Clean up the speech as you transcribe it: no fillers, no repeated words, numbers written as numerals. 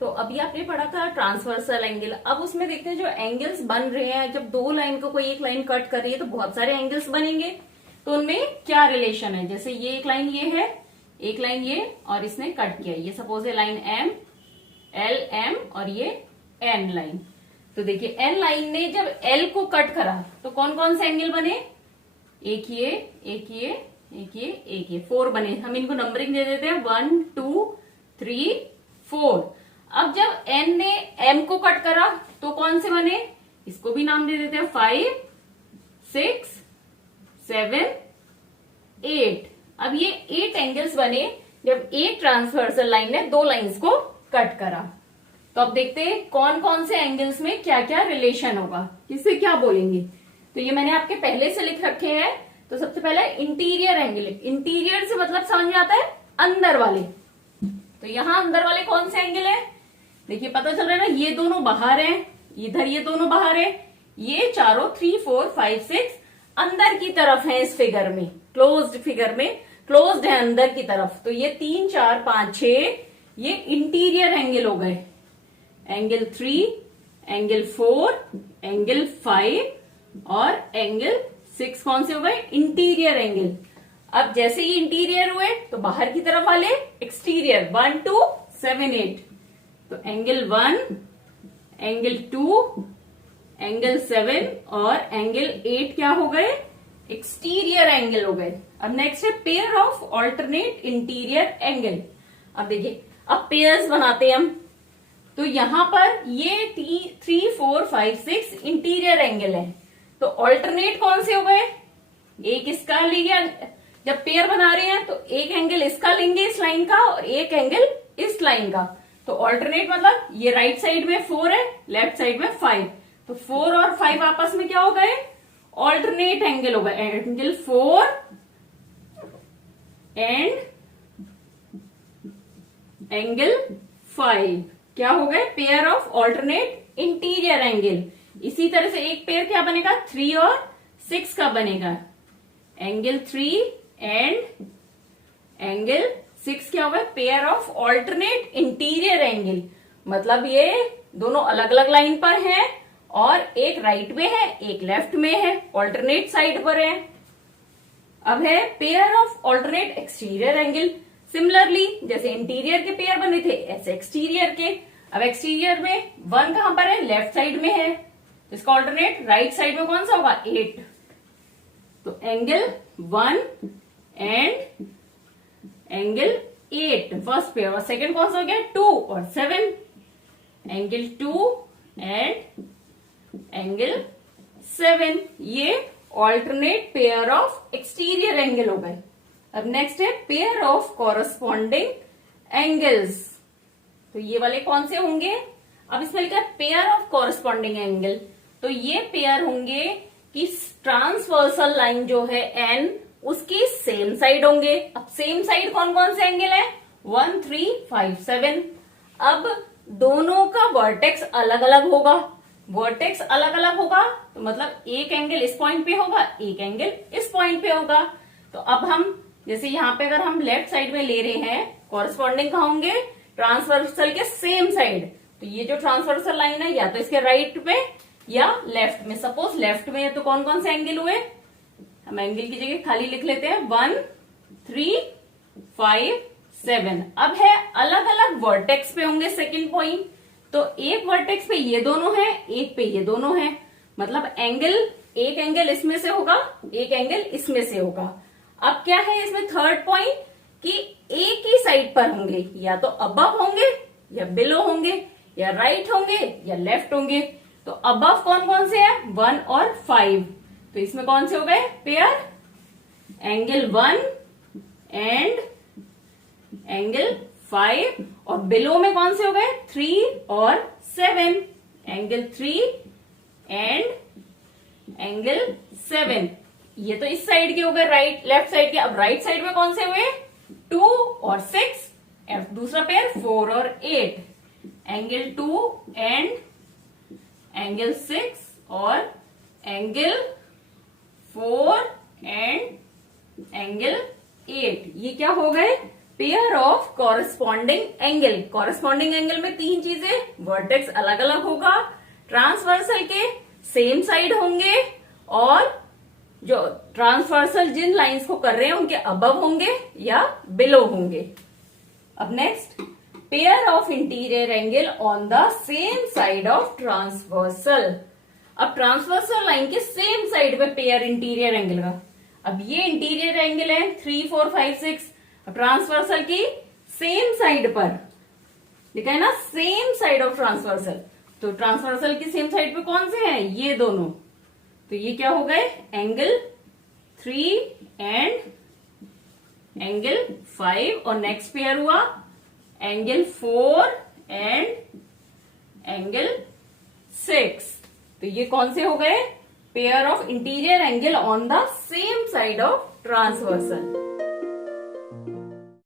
तो अभी आपने पढ़ा था ट्रांसवर्सल एंगल। अब उसमें देखते हैं जो एंगल्स बन रहे हैं, जब दो लाइन को कोई एक लाइन कट कर रही है तो बहुत सारे एंगल्स बनेंगे, तो उनमें क्या रिलेशन है। जैसे ये एक लाइन ये है, एक लाइन ये, और इसने कट किया, ये सपोज है लाइन एम, एल एम, और ये एन लाइन। तो देखिए एन लाइन ने जब एल को कट करा तो कौन कौन से एंगल बने, एक ये, एक ये, एक ये, एक ये, 4 बने। हम इनको नंबरिंग दे देते हैं 1 2 3 4। अब जब एन ने एम को कट करा तो कौन से बने, इसको भी नाम दे देते हैं 5 6 7 8। अब ये 8 एंगल्स बने जब एक ट्रांसवर्सल लाइन ने दो लाइंस को कट करा। तो अब देखते हैं कौन कौन से एंगल्स में क्या क्या रिलेशन होगा, किससे क्या बोलेंगे। तो ये मैंने आपके पहले से लिख रखे हैं। तो सबसे पहला इंटीरियर एंगल। इंटीरियर से मतलब समझ में आता है अंदर वाले। तो यहां अंदर वाले कौन से एंगल है, देखिए पता चल रहा है ना, ये दोनों बाहर हैं, इधर ये दोनों बाहर है, ये चारों 3 4 5 6 अंदर की तरफ है। इस फिगर में, क्लोज्ड फिगर में क्लोज्ड है अंदर की तरफ। तो ये 3 4 5 6 ये इंटीरियर एंगल हो गए। एंगल 3, एंगल 4, एंगल 5 और एंगल 6 कौन से हो गए, इंटीरियर एंगल। अब जैसे ही इंटीरियर हुए तो बाहर की तरफ वाले एक्सटीरियर, 1 2 7 8। तो एंगल 1, एंगल 2, एंगल 7 और एंगल 8 क्या हो गए, एक्सटीरियर एंगल हो गए। अब नेक्स्ट है pair of alternate interior angle. अब देखिए अब पेयर्स बनाते हैं हम। तो यहां पर ये 3 4 5 6 इंटीरियर एंगल है, तो ऑल्टरनेट कौन से हो गए, एक इसका लिया। जब पेयर बना रहे हैं तो एक एंगल इसका लेंगे इस लाइन का, और एक एंगल इस लाइन का। तो ऑल्टरनेट मतलब ये राइट साइड में 4 है, लेफ्ट साइड में 5। तो 4 और 5 आपस में क्या हो गए, ऑल्टरनेट एंगल हो गए। एंगल 4 एंड एंगल 5 क्या हो गए, pair of alternate interior angle. इसी तरह से एक पेयर क्या बनेगा, 3 और 6 का बनेगा। एंगल 3 एंड एंगल 6 क्या होगा, pair of alternate interior angle. मतलब ये दोनों अलग अलग लाइन पर हैं और एक राइट में है, एक लेफ्ट में है, ऑल्टरनेट साइड पर है। अब है pair of alternate exterior angle. Similarly जैसे इंटीरियर के पेयर बने थे ऐसे एक्सटीरियर के। अब एक्सटीरियर में 1 कहां पर है, लेफ्ट साइड में है, तो इसका ऑल्टरनेट राइट साइड में कौन सा होगा, 8। तो angle 1 and angle 8 first pair, और सेकंड कौन सा हो गया, 2 और 7। एंगल 2 एंड एंगल 7 ये alternate pair of exterior angle हो गए। अब नेक्स्ट है पेयर ऑफ कॉरस्पॉन्डिंग एंगल्स। तो ये वाले कौन से होंगे, अब इसमें लिखा है पेयर ऑफ कॉरस्पॉन्डिंग एंगल। तो ये पेयर होंगे कि ट्रांसवर्सल लाइन जो है एन, उसकी सेम साइड होंगे। अब सेम साइड कौन कौन से एंगल है, 1 3 5 7। अब दोनों का वर्टेक्स अलग अलग होगा। वर्टेक्स अलग अलग होगा तो मतलब एक एंगल इस पॉइंट पे होगा, एक एंगल इस पॉइंट पे होगा। तो अब हम जैसे यहाँ पे अगर हम लेफ्ट साइड में ले रहे हैं, कॉरस्पॉन्डिंग कहाँ होंगे, ट्रांसवर्सल के सेम साइड। तो ये जो ट्रांसवर्सल लाइन है या तो इसके राइट में या लेफ्ट में। सपोज लेफ्ट में है तो कौन कौन से एंगल हुए, हम एंगल की जगह खाली लिख लेते हैं 1 3 5 7। अब है अलग अलग वर्टेक्स पे होंगे सेकंड पॉइंट। तो एक वर्टेक्स पे ये दोनों हैं, एक पे ये दोनों हैं, मतलब एंगल, एक एंगल इसमें से होगा, एक एंगल इसमें से होगा। अब क्या है इसमें थर्ड पॉइंट कि एक ही साइड पर होंगे, या तो अबव होंगे या बिलो होंगे, या राइट होंगे या लेफ्ट होंगे। तो अबव कौन कौन से है, 1 और 5। तो इसमें कौन से हो गए पेयर, एंगल 1 एंड एंगल 5। और बिलो में कौन से हो गए, 3 और 7। Angle 3 and angle 7। ये तो इस साइड के हो गए, राइट लेफ्ट साइड के। अब राइट साइड में कौन से हुए, 2 और 6। दूसरा पेयर 4 और 8। एंगल 2 एंड एंगल 6 और एंगल 4 एंड एंगल 8। ये क्या हो गए, pair of corresponding angle. Corresponding angle में तीन चीजें, वर्टेक्स अलग अलग होगा, ट्रांसवर्सल के सेम साइड होंगे, और जो ट्रांसवर्सल जिन लाइंस को कर रहे हैं उनके अबव होंगे या बिलो होंगे। अब next, pair of interior angle on the same side of transversal. अब ट्रांसवर्सल लाइन के सेम साइड पे पेयर इंटीरियर एंगल का। अब ये इंटीरियर एंगल है 3, 4, 5, 6, ट्रांसवर्सल की सेम साइड पर लिखा है ना, सेम साइड ऑफ ट्रांसवर्सल। तो ट्रांसवर्सल की सेम साइड पे कौन से हैं, ये दोनों। तो ये क्या हो गए, एंगल 3 एंड एंगल 5, और नेक्स्ट पेयर हुआ एंगल 4 एंड एंगल 6। तो ये कौन से हो गए, pair of interior angle on the same side of transversal.